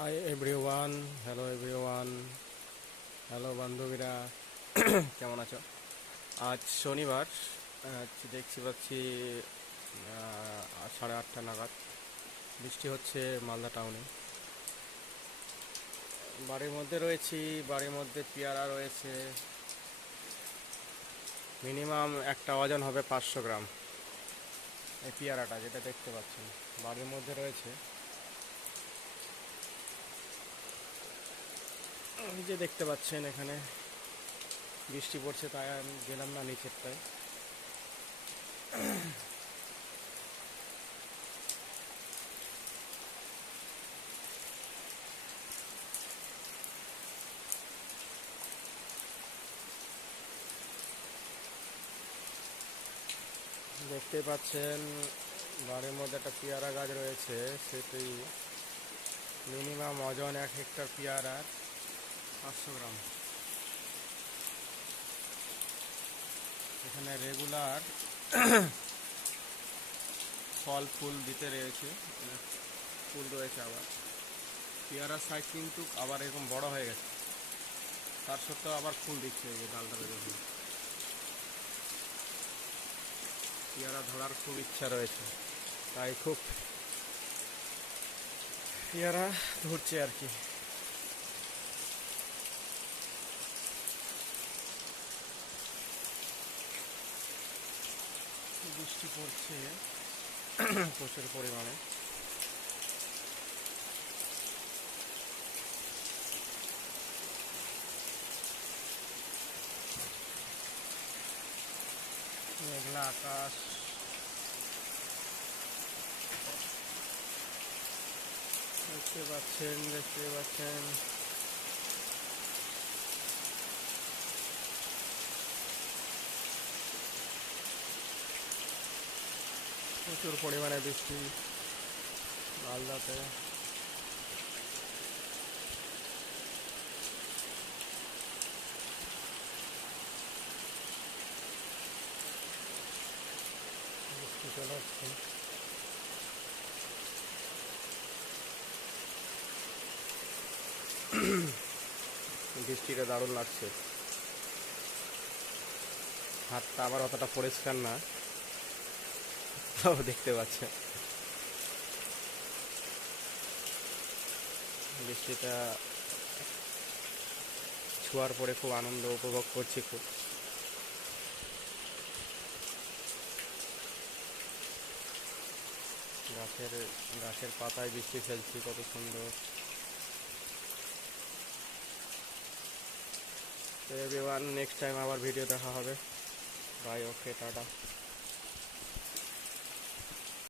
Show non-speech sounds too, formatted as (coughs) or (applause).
Hi everyone hello everyone hello বান্ধবীরা। কেমন আছো? আজ শনিবার। দেখছি পাচ্ছি সাড়ে আটটা নাগাদ। বৃষ্টি হচ্ছে মালদা টাউনে। বাড়ির মধ্যে রয়েছি। বাড়ির মধ্যে পেয়ারা রয়েছে। মিনিমাম একটা ওজন হবে পাঁচশো গ্রাম। এই পেয়ারাটা যেটা দেখতে পাচ্ছেন। বাড়ির মধ্যে রয়েছে। এই যে দেখতে পাচ্ছেন এখানে, বৃষ্টি পড়ছে তাই আমি গেলাম না নিচেরটায়। দেখতে পাচ্ছেন, বাড়ির মধ্যে একটা পেয়ারা গাছ রয়েছে, সেটি মিনিমাম ওজন এক হেক্টর পেয়ারার। পাঁচশো গ্রাম। এখানে রেগুলার (coughs) ফল, ফুল দিতে রয়েছে। ফুল রয়েছে আবার। পেয়ারার সাইজ কিন্তু আবার এরকম বড় হয়ে গেছে। তার সত্ত্বেও আবার ফুল দিচ্ছে এই ডালটা বেরোবে পেয়ারা ধরার খুব ইচ্ছা রয়েছে। তাই খুব পেয়ারা ধরছে আর কি। বৃষ্টি পড়ছে। প্রচুর পরিমাণে। মেঘলা আকাশ। দেখতে পাচ্ছেন দেখতে পাচ্ছেন। প্রচুর পরিমাণে বৃষ্টি, মালদাতে। বৃষ্টি চলে আসছে। বৃষ্টিটা দারুণ লাগছে। হাতটা আবার অতটা পরিষ্কার না। তাও দেখতে পাচ্ছে বৃষ্টিটা ছোঁয়ার পরে খুব আনন্দ উপভোগ করছি খুব। গাছের গাছের পাতায় বৃষ্টি ফেলছি, কত সুন্দর। এভরিওয়ান নেক্সট টাইম আবার ভিডিও দেখা হবে। Bye okay tata.